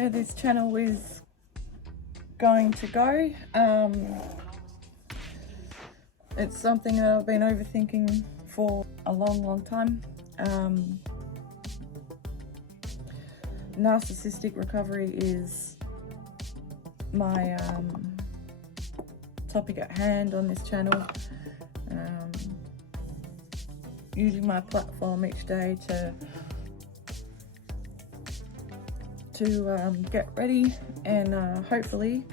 where this channel is going to go. It's something that I've been overthinking for a long time. Narcissistic recovery is my topic at hand on this channel. Using my platform each day to get ready and hopefully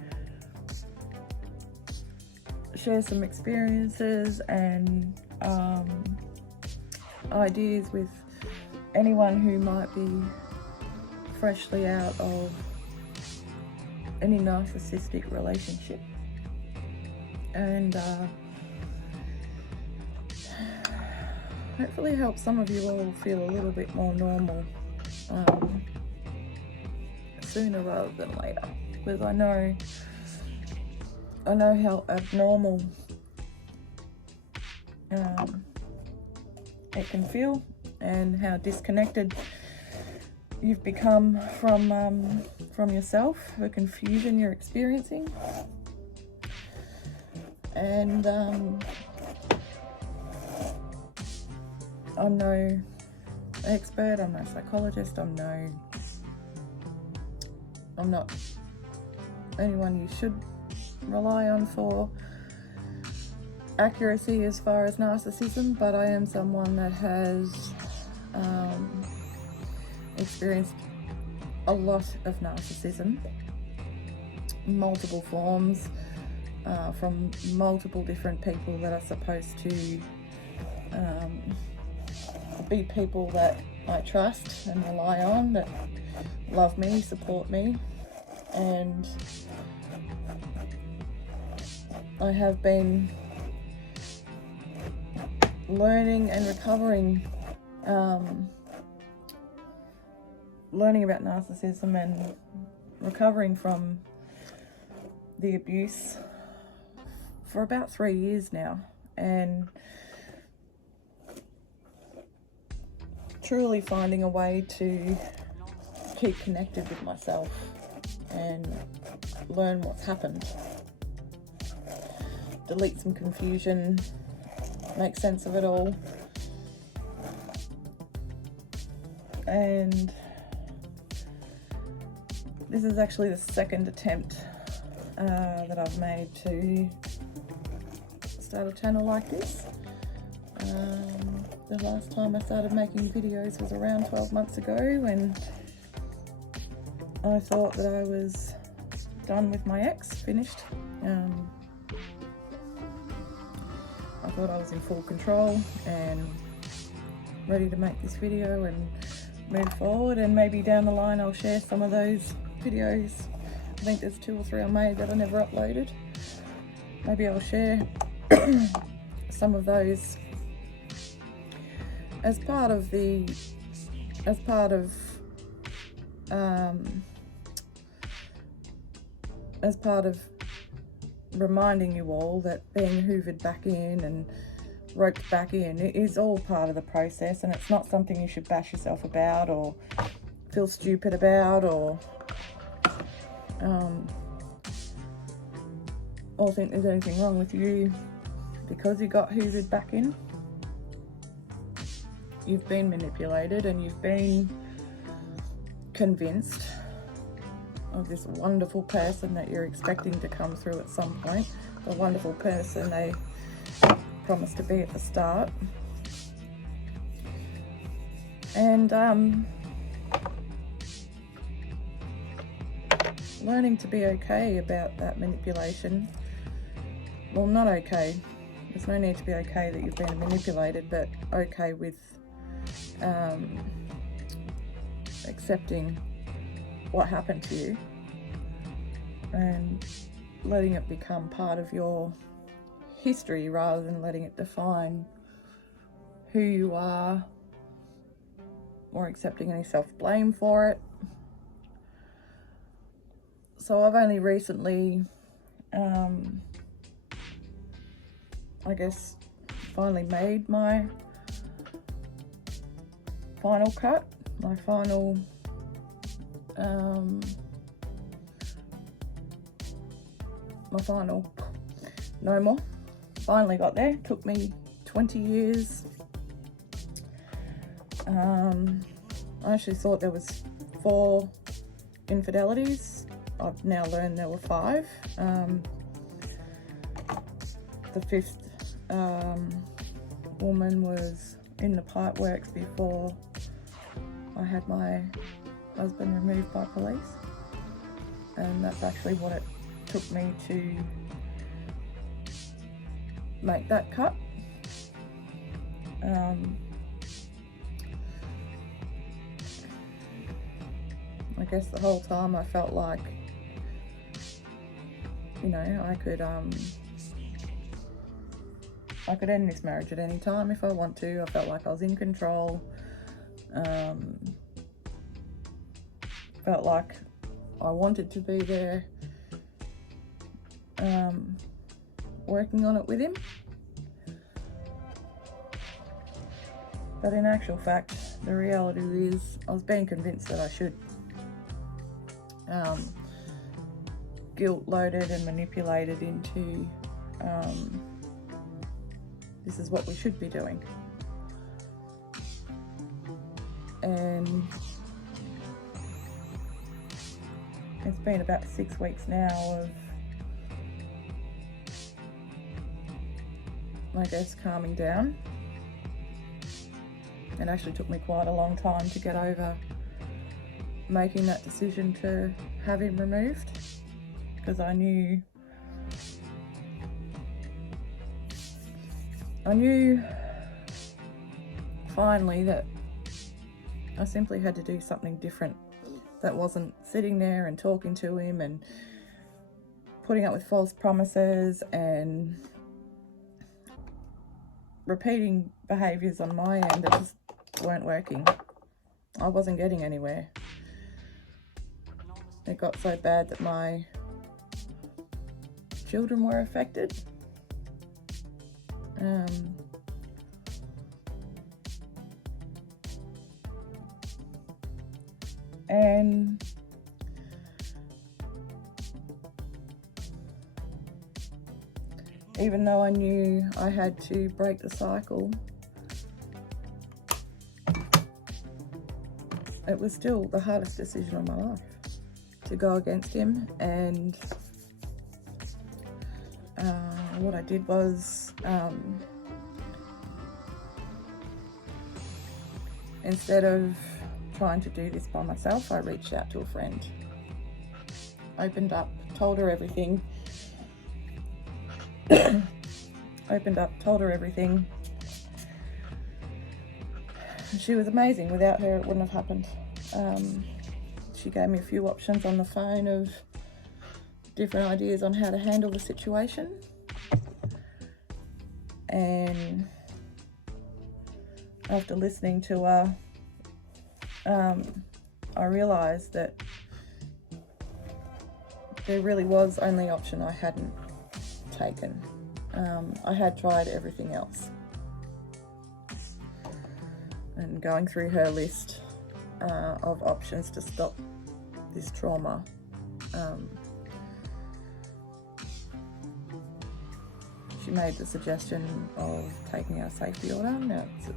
share some experiences and ideas with anyone who might be freshly out of any narcissistic relationship, and hopefully help some of you all feel a little bit more normal sooner rather than later, because I know how abnormal it can feel and how disconnected you've become from yourself, the confusion you're experiencing. And I'm no expert, I'm no psychologist, I'm not anyone you should rely on for accuracy as far as narcissism, but I am someone that has experienced a lot of narcissism, multiple forms, from multiple different people that are supposed to be people that I trust and rely on, that love me, support me. And I have been learning and recovering, learning about narcissism and recovering from the abuse for about 3 years now, and truly finding a way to keep connected with myself and learn what's happened, delete some confusion, make sense of it all. And this is actually the second attempt that I've made to start a channel like this. The last time I started making videos was around 12 months ago, when I thought that I was done with my ex, finished. I thought I was in full control and ready to make this video and move forward, and maybe down the line I'll share some of those videos. I think there's 2 or 3 I made that I never uploaded. Maybe I'll share some of those as part of reminding you all that being hoovered back in and roped back in, it is all part of the process, and it's not something you should bash yourself about or feel stupid about, or think there's anything wrong with you because you got hoovered back in. You've been manipulated and you've been convinced of this wonderful person that you're expecting to come through at some point, the wonderful person they promised to be at the start. And learning to be okay about that manipulation. Well, not okay. There's no need to be okay that you've been manipulated, but okay with accepting what happened to you and letting it become part of your history rather than letting it define who you are, or accepting any self-blame for it. So I've only recently, I guess, finally made my final cut, my final my final no more. Finally got there. Took me 20 years. I actually thought there was 4 infidelities. I've now learned there were 5. The 5th woman was in the pipe works before I had my husband removed by police, and that's actually what it took me to make that cut. I guess the whole time I felt like, you know, I could end this marriage at any time if I want to. I felt like I was in control. Felt like I wanted to be there, working on it with him. But in actual fact, the reality is I was being convinced that I should. Guilt-loaded and manipulated into this is what we should be doing. And it's been about 6 weeks now of, I guess, calming down. It actually took me quite a long time to get over making that decision to have him removed, because I knew finally that I simply had to do something different that wasn't sitting there and talking to him and putting up with false promises and repeating behaviours on my end that just weren't working. I wasn't getting anywhere. It got so bad that my children were affected. And even though I knew I had to break the cycle, it was still the hardest decision of my life to go against him. And what I did was, instead of trying to do this by myself, I reached out to a friend, opened up, told her everything. Told her everything. She was amazing. Without her, it wouldn't have happened. She gave me a few options on the phone of different ideas on how to handle the situation. And after listening to her, I realised that there really was only option I hadn't taken. I had tried everything else. And going through her list of options to stop this trauma, she made the suggestion of taking our safety order. Now it's at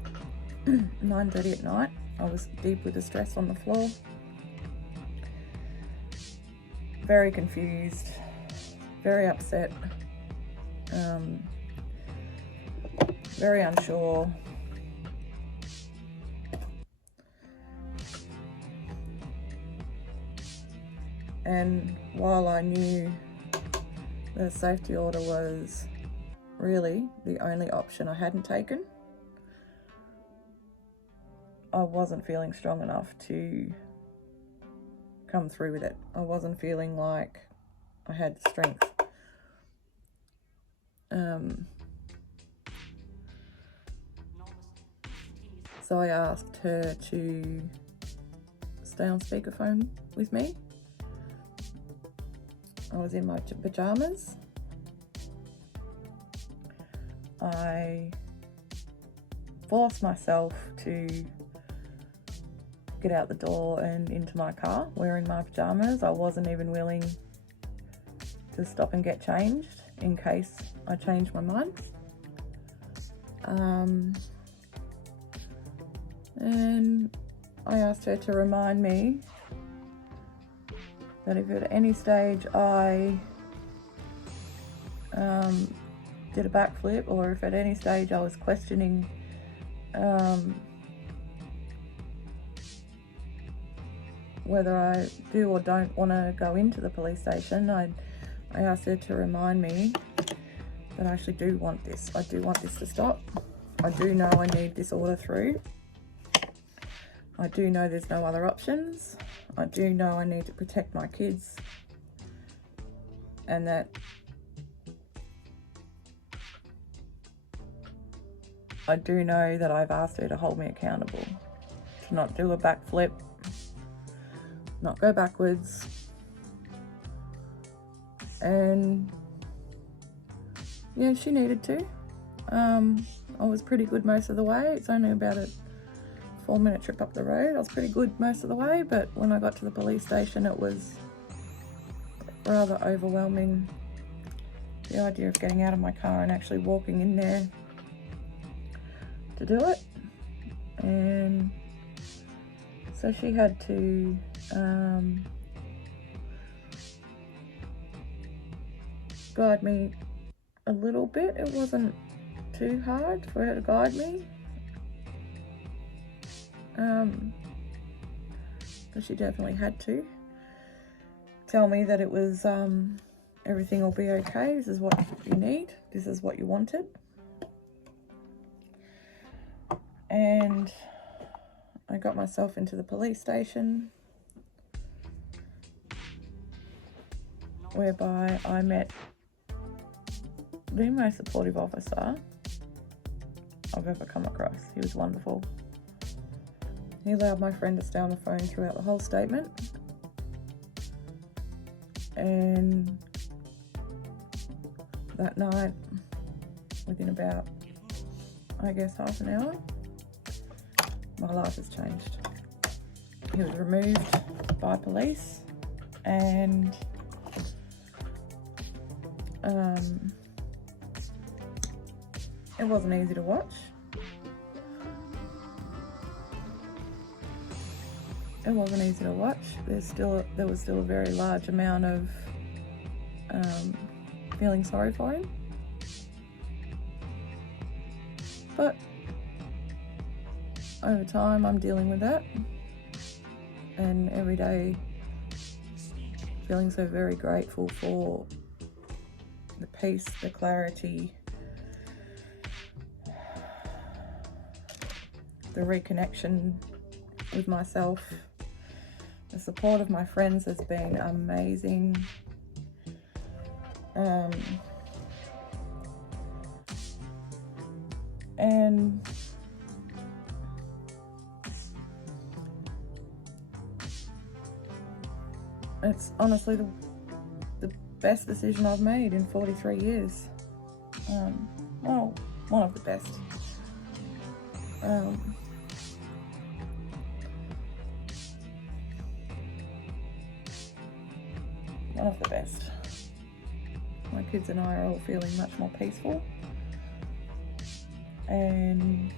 9:30 at night. I was deep with the stress on the floor, very confused, very upset, very unsure. And while I knew the safety order was really the only option I hadn't taken, I wasn't feeling strong enough to come through with it. I wasn't feeling like I had strength. So I asked her to stay on speakerphone with me. I was in my pajamas. I forced myself to get out the door and into my car wearing my pajamas. I wasn't even willing to stop and get changed in case I change my mind. And I asked her to remind me that if at any stage I did a backflip, or if at any stage I was questioning whether I do or don't want to go into the police station, I asked her to remind me that I actually do want this. I do want this to stop. I do know I need this order through. I do know there's no other options. I do know I need to protect my kids, and that I do know that I've asked her to hold me accountable, to not do a backflip, not go backwards. And yeah, she needed to. I was pretty good most of the way. It's only about a 4-minute trip up the road. I was pretty good most of the way, but when I got to the police station, it was rather overwhelming. The idea of getting out of my car and actually walking in there to do it. And so she had to guide me a little bit. It wasn't too hard for her to guide me, but she definitely had to tell me that it was everything will be okay. This is what you need. This is what you wanted. And I got myself into the police station, whereby I met the most supportive officer I've ever come across. He was wonderful. He allowed my friend to stay on the phone throughout the whole statement. And that night, within about, I guess, half an hour, my life has changed. He was removed by police, and it wasn't easy to watch. It wasn't easy to watch. There was still a very large amount of feeling sorry for him. But over time, I'm dealing with that, and every day feeling so very grateful for the peace, the clarity, the reconnection with myself. The support of my friends has been amazing. And it's honestly the best decision I've made in 43 years. Well, one of the best. One of the best. My kids and I are all feeling much more peaceful, and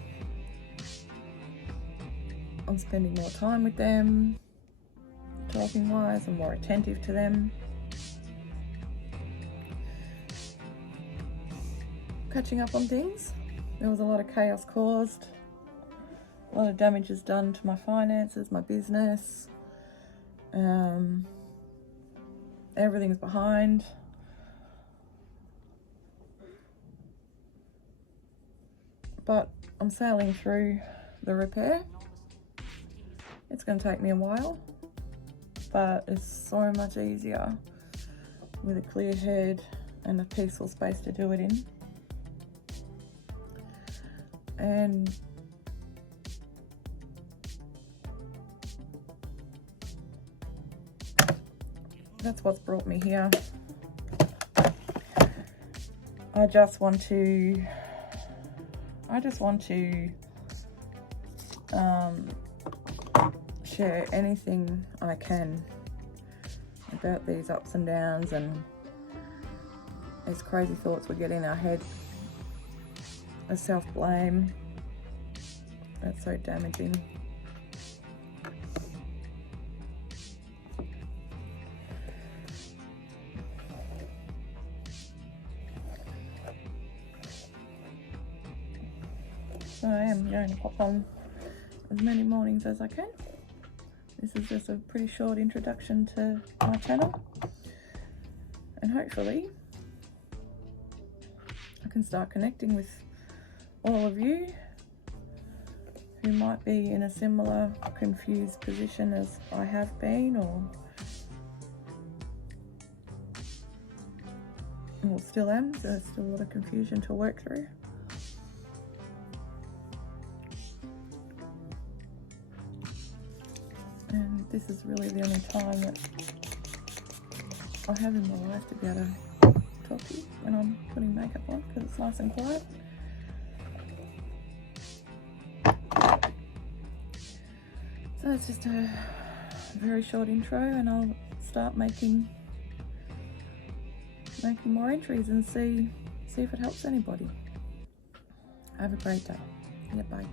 I'm spending more time with them, talking wise, and more attentive to them, catching up on things. There was a lot of chaos caused, a lot of damages done to my finances, my business. Everything's behind. But I'm sailing through the repair. It's going to take me a while, but it's so much easier with a clear head and a peaceful space to do it in. And that's what's brought me here. I just want to share anything I can about these ups and downs, and these crazy thoughts we get in our head, a self-blame, that's so damaging. So I am going to pop on as many mornings as I can. This is just a pretty short introduction to my channel, and hopefully I can start connecting with all of you who might be in a similar confused position as I have been, or still am. There's still a lot of confusion to work through. And this is really the only time that I have in my life to be able to talk to you when I'm putting makeup on, because it's nice and quiet. So it's just a very short intro, and I'll start making more entries and see if it helps anybody. Have a great day. Yeah, bye.